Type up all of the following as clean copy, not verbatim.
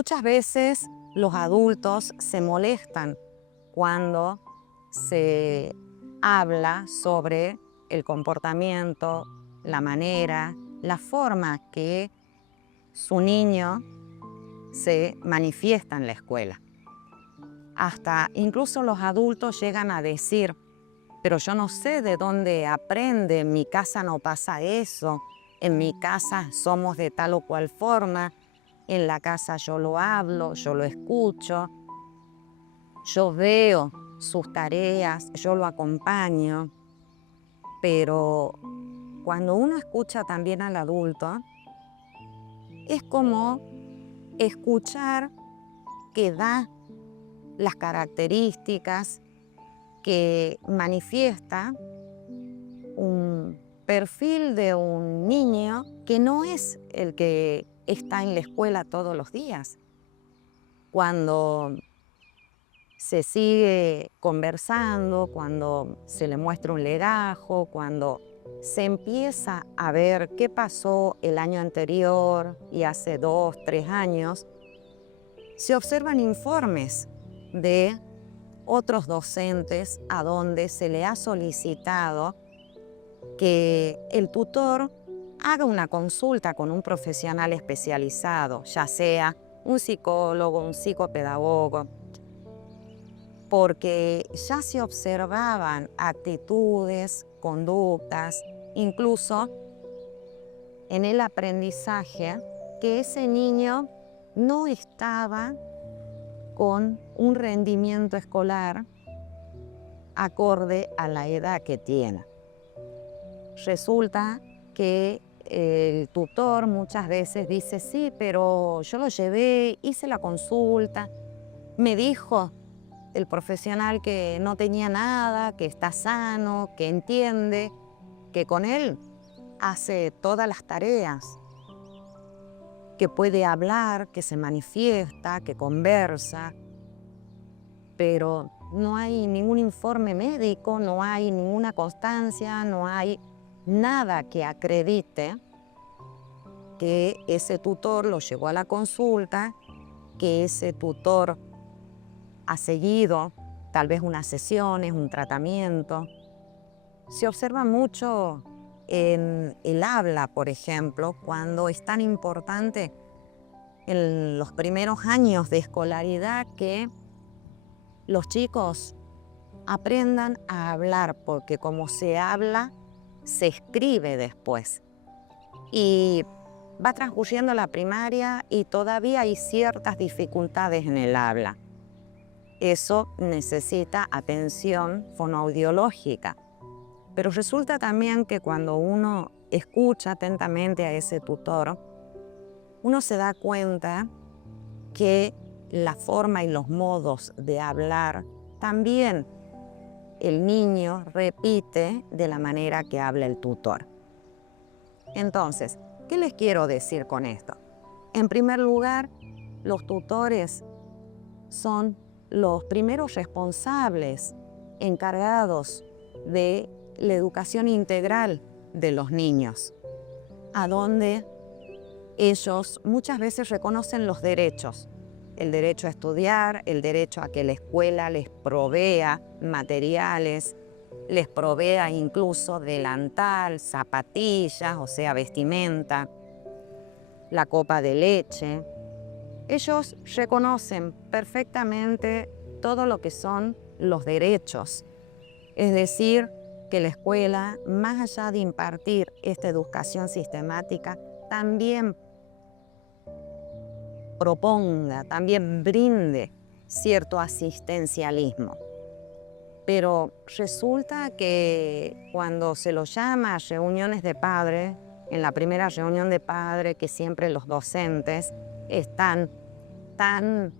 Muchas veces los adultos se molestan cuando se habla sobre el comportamiento, la manera, la forma que su niño se manifiesta en la escuela. Hasta incluso los adultos llegan a decir, pero yo no sé de dónde aprende, en mi casa no pasa eso, en mi casa somos de tal o cual forma, en la casa yo lo hablo, yo lo escucho, yo veo sus tareas, yo lo acompaño, pero cuando uno escucha también al adulto, es como escuchar que da las características, que manifiesta un perfil de un niño que no es el que está en la escuela todos los días. Cuando se sigue conversando, cuando se le muestra un legajo, cuando se empieza a ver qué pasó el año anterior y hace 2, 3 años, se observan informes de otros docentes a donde se le ha solicitado que el tutor haga una consulta con un profesional especializado, ya sea un psicólogo, un psicopedagogo, porque ya se observaban actitudes, conductas, incluso en el aprendizaje, que ese niño no estaba con un rendimiento escolar acorde a la edad que tiene. Resulta que el tutor muchas veces dice, sí, pero yo lo llevé, hice la consulta, me dijo el profesional que no tenía nada, que está sano, que entiende, que con él hace todas las tareas, que puede hablar, que se manifiesta, que conversa, pero no hay ningún informe médico, no hay ninguna constancia, no hay nada que acredite que ese tutor lo llevó a la consulta, que ese tutor ha seguido tal vez unas sesiones, un tratamiento. Se observa mucho en el habla, por ejemplo, cuando es tan importante en los primeros años de escolaridad que los chicos aprendan a hablar, porque como se habla, se escribe después. Y va transcurriendo la primaria y todavía hay ciertas dificultades en el habla. Eso necesita atención fonoaudiológica. Pero resulta también que cuando uno escucha atentamente a ese tutor, uno se da cuenta que la forma y los modos de hablar también el niño repite de la manera que habla el tutor. Entonces, ¿qué les quiero decir con esto? En primer lugar, los tutores son los primeros responsables encargados de la educación integral de los niños, a donde ellos muchas veces reconocen los derechos, el derecho a estudiar, el derecho a que la escuela les provea materiales, les provea incluso delantal, zapatillas, o sea, vestimenta, la copa de leche. Ellos reconocen perfectamente todo lo que son los derechos. Es decir, que la escuela, más allá de impartir esta educación sistemática, también proponga, también brinde cierto asistencialismo. Pero resulta que cuando se lo llama a reuniones de padres, en la primera reunión de padres, que siempre los docentes están tan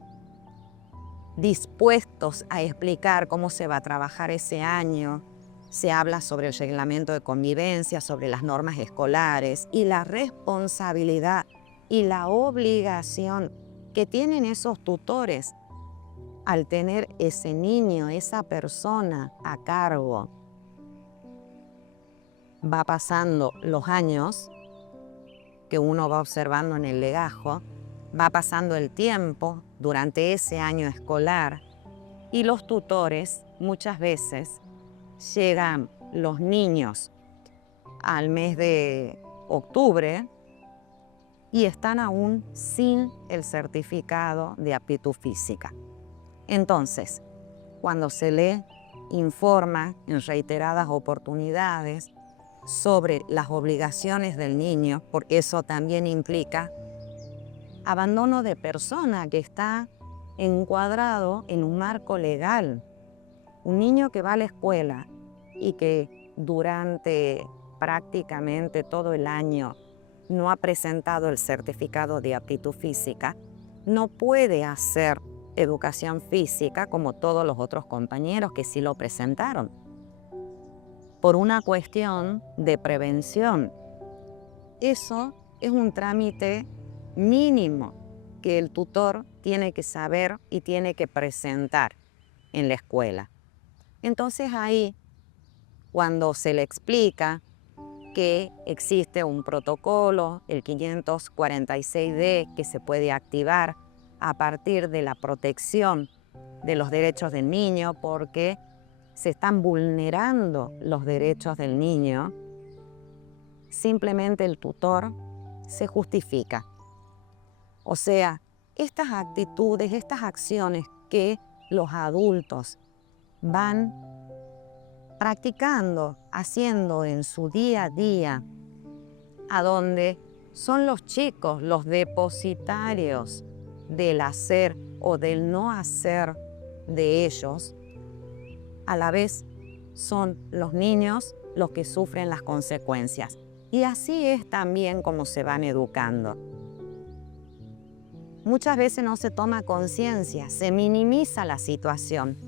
dispuestos a explicar cómo se va a trabajar ese año, se habla sobre el reglamento de convivencia, sobre las normas escolares y la responsabilidad y la obligación que tienen esos tutores al tener ese niño, esa persona a cargo. Va pasando los años que uno va observando en el legajo va pasando el tiempo durante ese año escolar y los tutores muchas veces llegan los niños al mes de octubre y están aún sin el certificado de aptitud física. Entonces, cuando se le informa en reiteradas oportunidades sobre las obligaciones del niño, porque eso también implica abandono de persona que está encuadrado en un marco legal. Un niño que va a la escuela y que durante prácticamente todo el año no ha presentado el certificado de aptitud física, no puede hacer educación física como todos los otros compañeros que sí lo presentaron. Por una cuestión de prevención. Eso es un trámite mínimo que el tutor tiene que saber y tiene que presentar en la escuela. Entonces ahí, cuando se le explica que existe un protocolo, el 546D, que se puede activar a partir de la protección de los derechos del niño, porque se están vulnerando los derechos del niño, simplemente el tutor se justifica. O sea, estas actitudes, estas acciones que los adultos van practicando, haciendo en su día a día, a donde son los chicos los depositarios del hacer o del no hacer de ellos, a la vez son los niños los que sufren las consecuencias. Y así es también como se van educando. Muchas veces no se toma conciencia, se minimiza la situación.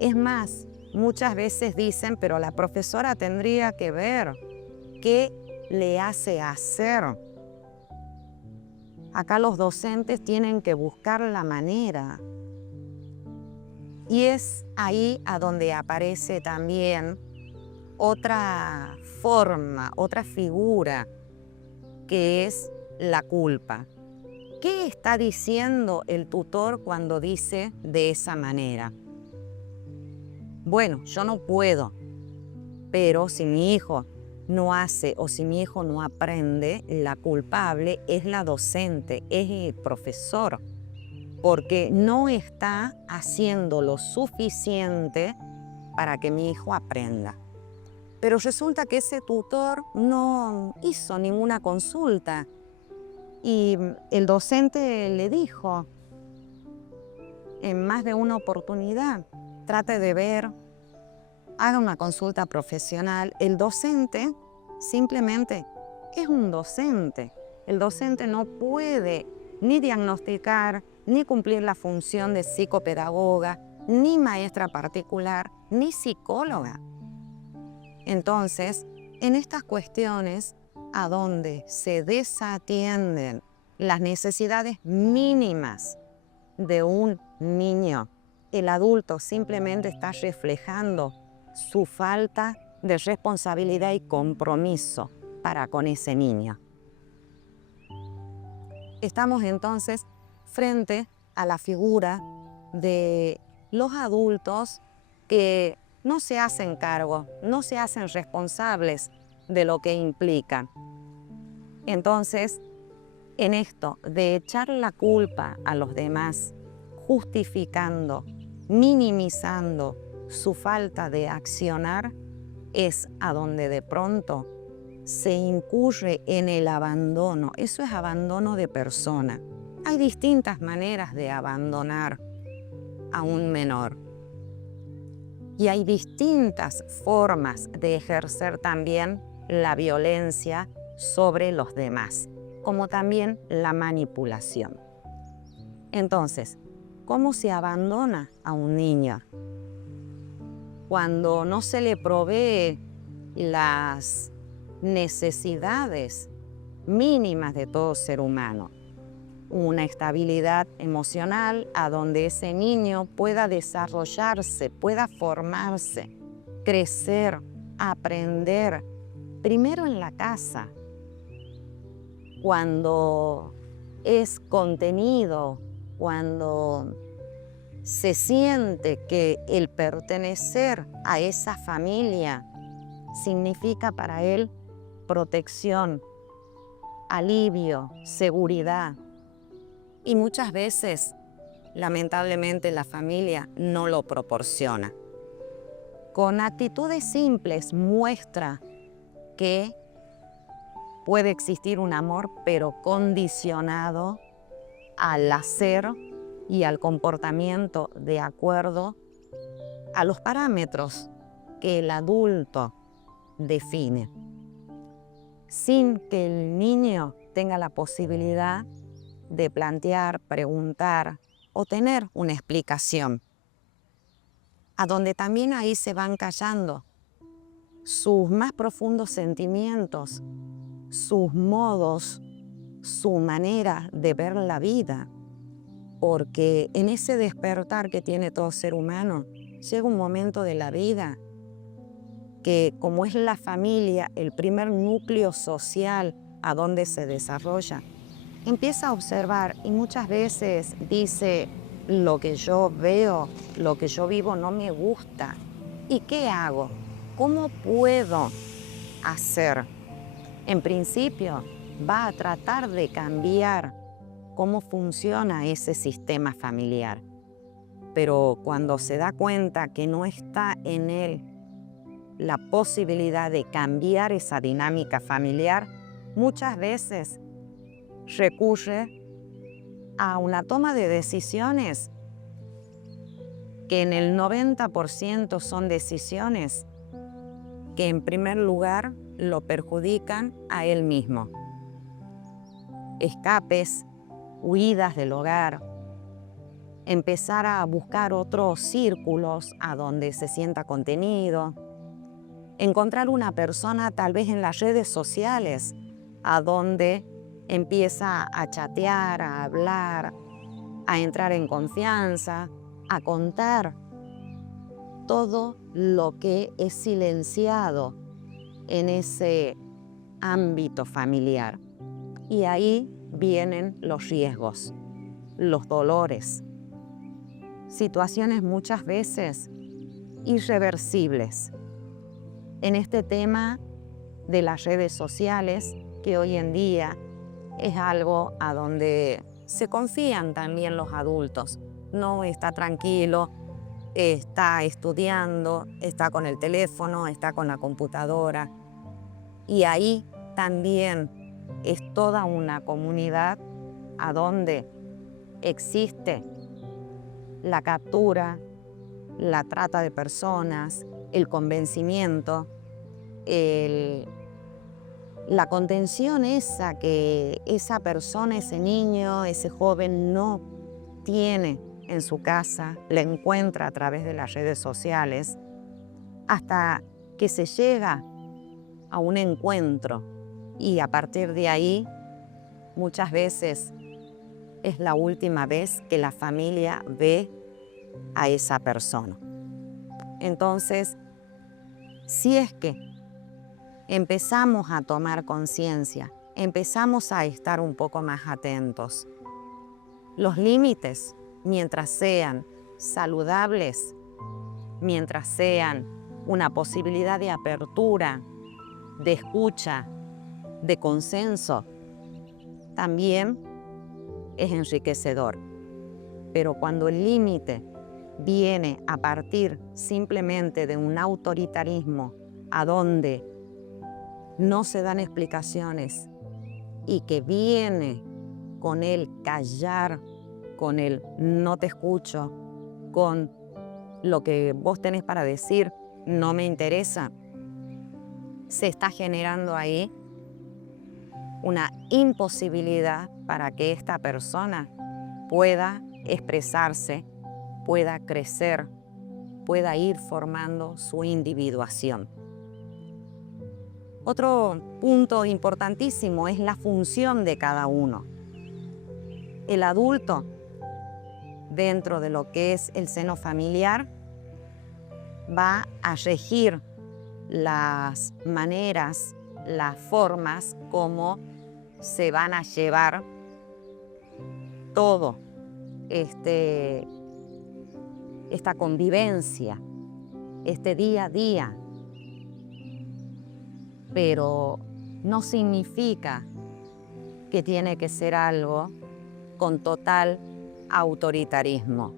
Es más, muchas veces dicen, pero la profesora tendría que ver qué le hace hacer. Acá los docentes tienen que buscar la manera. Y es ahí a donde aparece también otra forma, otra figura, que es la culpa. ¿Qué está diciendo el tutor cuando dice de esa manera? Bueno, yo no puedo, pero si mi hijo no hace o si mi hijo no aprende, la culpable es la docente, es el profesor, porque no está haciendo lo suficiente para que mi hijo aprenda. Pero resulta que ese tutor no hizo ninguna consulta y el docente le dijo en más de una oportunidad, trate de ver, haga una consulta profesional. El docente simplemente es un docente. El docente no puede ni diagnosticar, ni cumplir la función de psicopedagoga, ni maestra particular, ni psicóloga. Entonces, en estas cuestiones a donde se desatienden las necesidades mínimas de un niño, el adulto simplemente está reflejando su falta de responsabilidad y compromiso para con ese niño. Estamos entonces frente a la figura de los adultos que no se hacen cargo, no se hacen responsables de lo que implican. Entonces, en esto de echar la culpa a los demás, justificando, minimizando su falta de accionar, es a donde de pronto se incurre en el abandono. Eso es abandono de persona. Hay distintas maneras de abandonar a un menor. Y hay distintas formas de ejercer también la violencia sobre los demás, como también la manipulación. Entonces, ¿cómo se abandona a un niño? Cuando no se le provee las necesidades mínimas de todo ser humano. Una estabilidad emocional a donde ese niño pueda desarrollarse, pueda formarse, crecer, aprender, primero en la casa. Cuando es contenido, cuando se siente que el pertenecer a esa familia significa para él protección, alivio, seguridad. Y muchas veces, lamentablemente, la familia no lo proporciona. Con actitudes simples muestra que puede existir un amor, pero condicionado al hacer y al comportamiento de acuerdo a los parámetros que el adulto define, sin que el niño tenga la posibilidad de plantear, preguntar o tener una explicación, a donde también ahí se van callando sus más profundos sentimientos, sus modos, su manera de ver la vida, porque en ese despertar que tiene todo ser humano, llega un momento de la vida que, como es la familia, el primer núcleo social a donde se desarrolla, empieza a observar y muchas veces dice: lo que yo veo, lo que yo vivo no me gusta. ¿Y qué hago? ¿Cómo puedo hacer? En principio, va a tratar de cambiar cómo funciona ese sistema familiar. Pero cuando se da cuenta que no está en él la posibilidad de cambiar esa dinámica familiar, muchas veces recurre a una toma de decisiones que en el 90% son decisiones que en primer lugar lo perjudican a él mismo. Escapes, huidas del hogar, empezar a buscar otros círculos a donde se sienta contenido, encontrar una persona tal vez en las redes sociales a donde empieza a chatear, a hablar, a entrar en confianza, a contar todo lo que es silenciado en ese ámbito familiar. Y ahí vienen los riesgos, los dolores, situaciones muchas veces irreversibles. En este tema de las redes sociales, que hoy en día es algo a donde se confían también los adultos. No está tranquilo, está estudiando, está con el teléfono, está con la computadora. Y ahí también es toda una comunidad a donde existe la captura, la trata de personas, el convencimiento, la contención esa que esa persona, ese niño, ese joven no tiene en su casa, la encuentra a través de las redes sociales, hasta que se llega a un encuentro y a partir de ahí muchas veces es la última vez que la familia ve a esa persona. Entonces, si es que empezamos a tomar conciencia, empezamos a estar un poco más atentos, los límites, mientras sean saludables, mientras sean una posibilidad de apertura, de escucha, de consenso, también es enriquecedor. Pero cuando el límite viene a partir simplemente de un autoritarismo a donde no se dan explicaciones y que viene con el callar, con el no te escucho, con lo que vos tenés para decir no me interesa, se está generando ahí una imposibilidad para que esta persona pueda expresarse, pueda crecer, pueda ir formando su individuación. Otro punto importantísimo es la función de cada uno. El adulto, dentro de lo que es el seno familiar, va a regir las maneras, las formas como se van a llevar todo esta convivencia, este día a día, pero no significa que tiene que ser algo con total autoritarismo.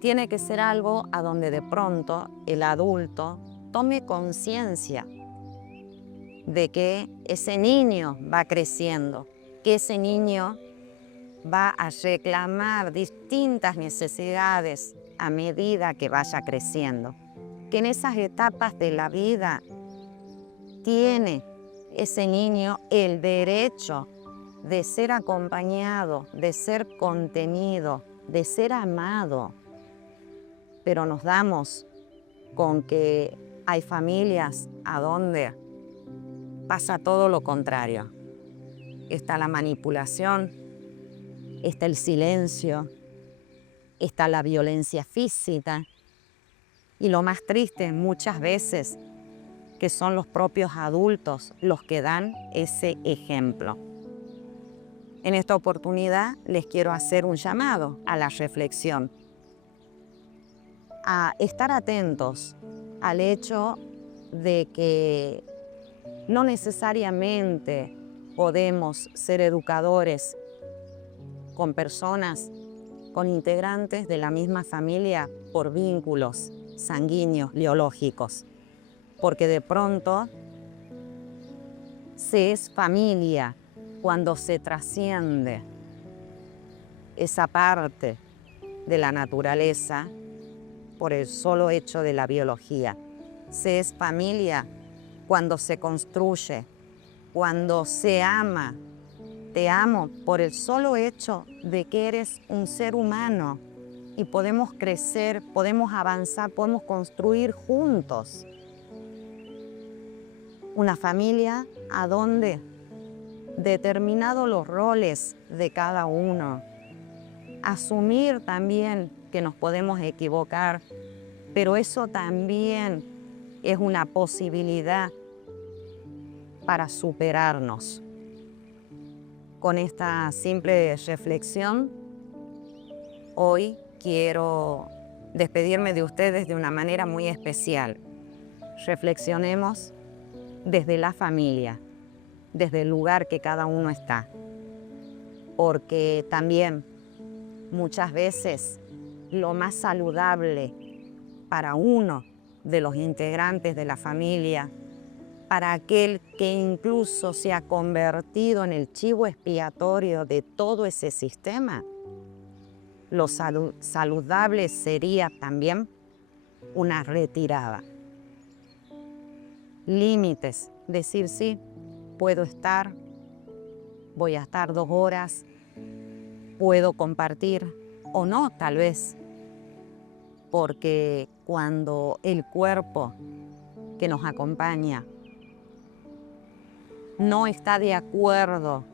Tiene que ser algo a donde de pronto el adulto tome conciencia de que ese niño va creciendo, que ese niño va a reclamar distintas necesidades a medida que vaya creciendo, que en esas etapas de la vida tiene ese niño el derecho de ser acompañado, de ser contenido, de ser amado. Pero nos damos con que hay familias a donde pasa todo lo contrario. Está la manipulación, está el silencio, está la violencia física y lo más triste muchas veces que son los propios adultos los que dan ese ejemplo. En esta oportunidad les quiero hacer un llamado a la reflexión, a estar atentos al hecho de que no necesariamente podemos ser educadores con personas, con integrantes de la misma familia por vínculos sanguíneos, biológicos, porque de pronto se es familia cuando se trasciende esa parte de la naturaleza por el solo hecho de la biología. Se es familia cuando se construye, cuando se ama. Te amo por el solo hecho de que eres un ser humano y podemos crecer, podemos avanzar, podemos construir juntos una familia a donde determinados los roles de cada uno, asumir también que nos podemos equivocar, pero eso también es una posibilidad para superarnos. Con esta simple reflexión, hoy quiero despedirme de ustedes de una manera muy especial. Reflexionemos desde la familia, desde el lugar que cada uno está, porque también muchas veces lo más saludable para uno de los integrantes de la familia, para aquel que incluso se ha convertido en el chivo expiatorio de todo ese sistema, lo saludable sería también una retirada. Límites, decir sí, puedo estar, voy a estar 2 horas, puedo compartir o no, tal vez, porque cuando el cuerpo que nos acompaña no está de acuerdo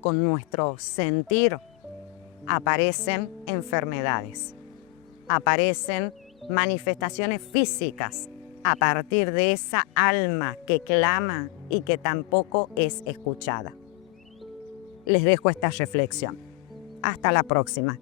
con nuestro sentir, aparecen enfermedades, aparecen manifestaciones físicas a partir de esa alma que clama y que tampoco es escuchada. Les dejo esta reflexión. Hasta la próxima.